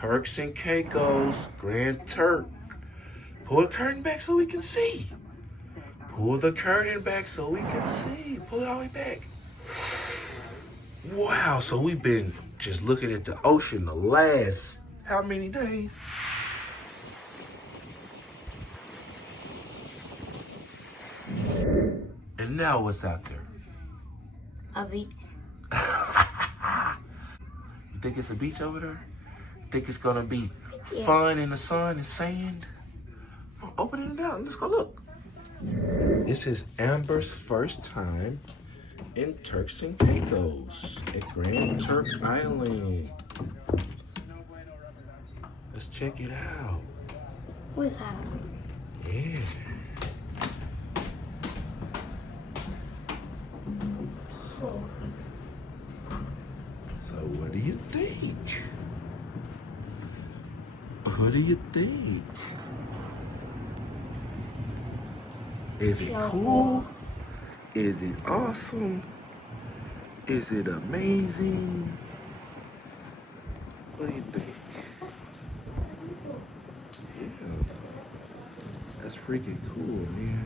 Turks and Caicos, Grand Turk. Pull the curtain back so we can see. Pull the curtain back so we can see. Pull it all the way back. Wow, so we've been just looking at the ocean the last how many days? And now what's out there? A beach. You think it's a beach over there? You think it's gonna be fun in the sun and sand? Open it out. Let's go look. This is Amber's first time in Turks and Caicos at Grand Turk Island. Let's check it out. What's that? Yeah. So what do you think? What do you think? Is it cool? Is it awesome? Is it amazing? What do you think? Yeah. That's freaking cool, man.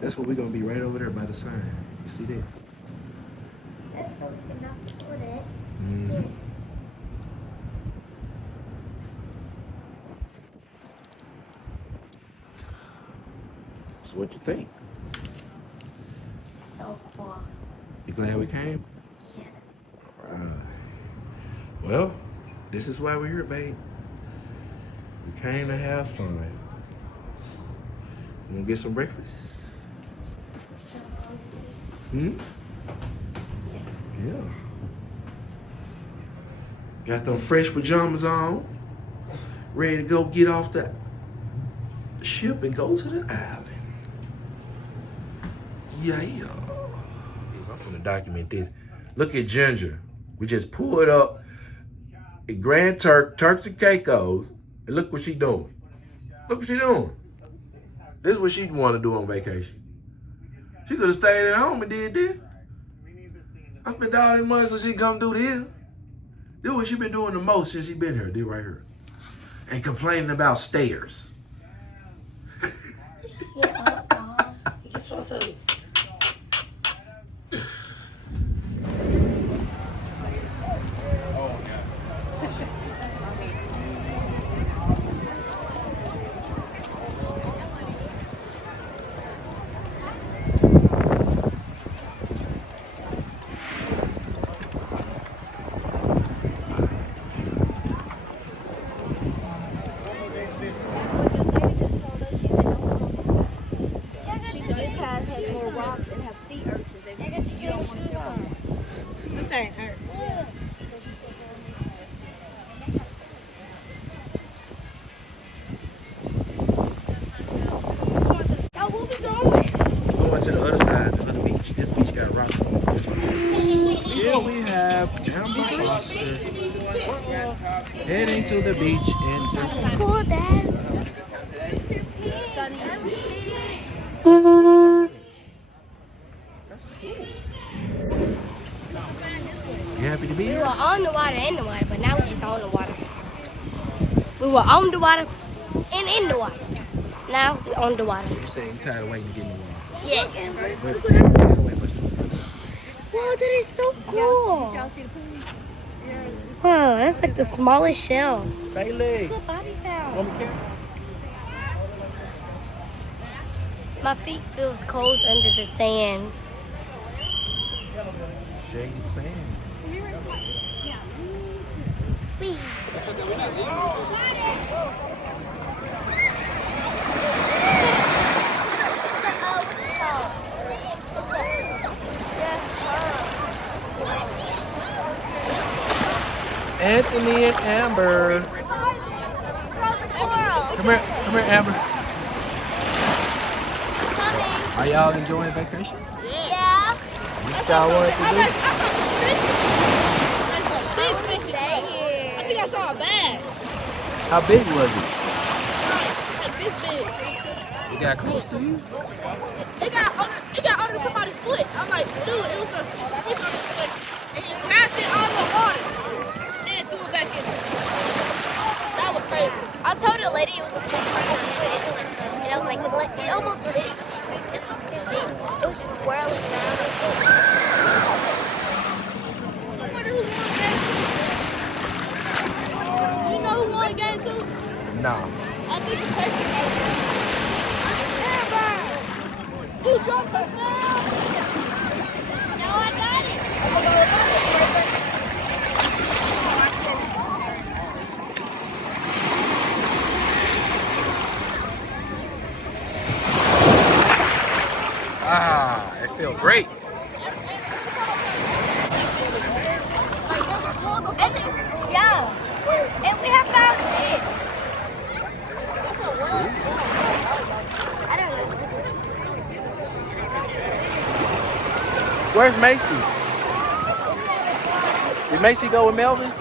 That's what we're gonna be right over there by the sign. You see that? That's probably enough to put it. Mm-hmm. So what you think? So far. You glad we came? Yeah. All right. Well, this is why we're here, babe. We came to have fun. You wanna get some breakfast? Hmm? Yeah. Got them fresh pajamas on. Ready to go get off the ship and go to the island. Yeah. I'm gonna document this. Look at Ginger. We just pulled up at Grand Turk, Turks and Caicos, and look what she doing. Look what she doing. This is what she'd want to do on vacation. She could have stayed at home and did this. I spent all this money so she come do this. This is what she been doing the most since she been here. This right here. And complaining about stairs. Yeah. You're supposed to. To the other side, the other beach. This beach got rocks. Here we have Amber Foster heading to the beach in Turks. It's cool, Dad. That's cool. You happy to be We here? were on the water, in the water, but now we're just on the water. We were on the water and in the water. Now we're on the water. You say you tired of waiting to get in the water. Yeah. Wait, Wow, that is so cool. Wow, that's like the smallest shell. Bailey. Good body count. Want me to count? My feet feels cold under the sand. Shaggy sand. Whee. Anthony and Amber. Come here, Amber. Are y'all enjoying vacation? Yeah. What y'all wanted to do? I think I saw a bag. How big was it? Like this big. It got close to you? It got under somebody's foot. I'm like, dude, it was a fish on his foot. And he grabbed it out of the water. And then threw it back in there. I told the lady it was a fish and I was like, it almost bit. It's not a fish thing. It was just swirling around. You know who won game 2? Nah. I think the person you jumped us now. No, I got it. Ah, it feels great. Yeah. And we have found it. I don't know. Where's Macy? Did Macy go with Melvin? I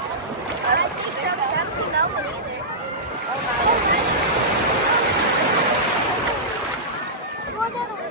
don't think so. I haven't seen Melvin either. You want another one?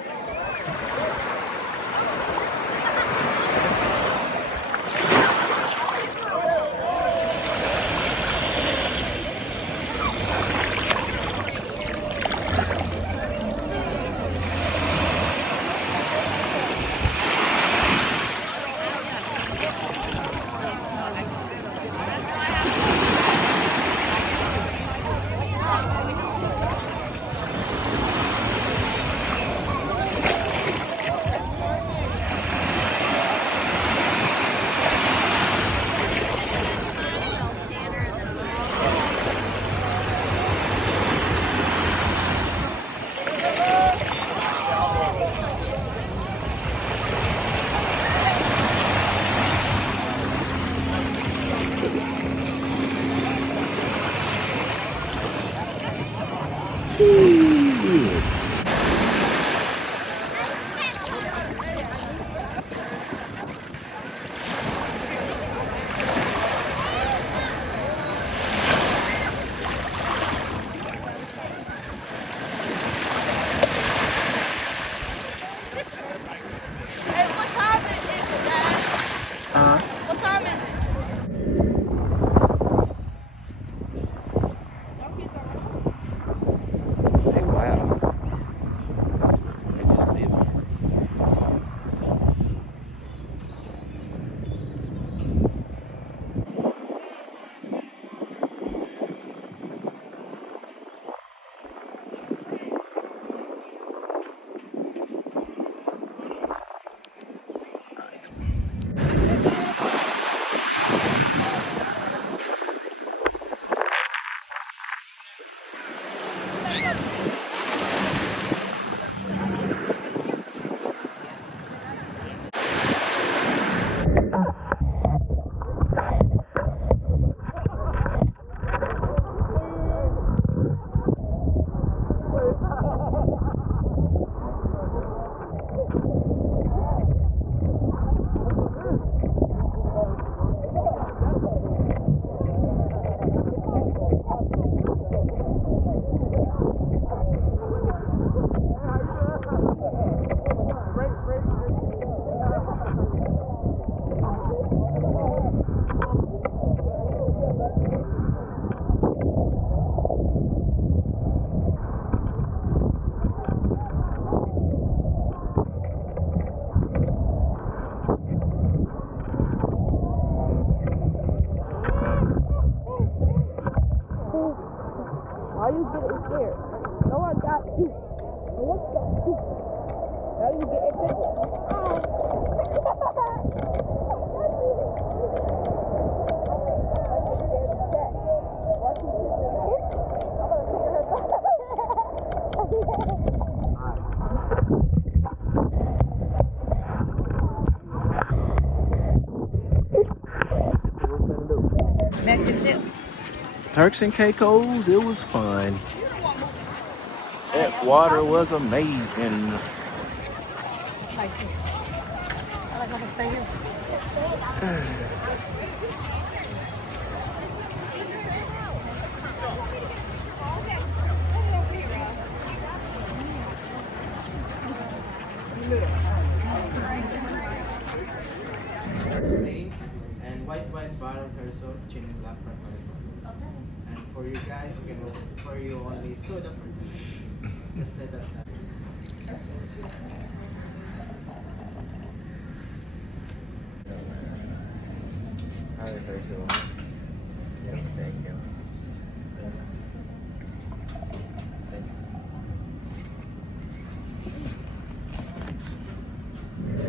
Hey, what time is it, Dad? What time is it? Hey, wow. They just live. Why you getting scared? No one got you. No one got you. Now you getting tickled. Turks and caicos, it was fun. That water was amazing. And white wine bar of herself, chin and black from California. And for for you guys. We can offer you only soda for tonight. Instead of that.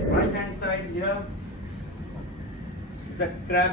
Right hand side here is a crab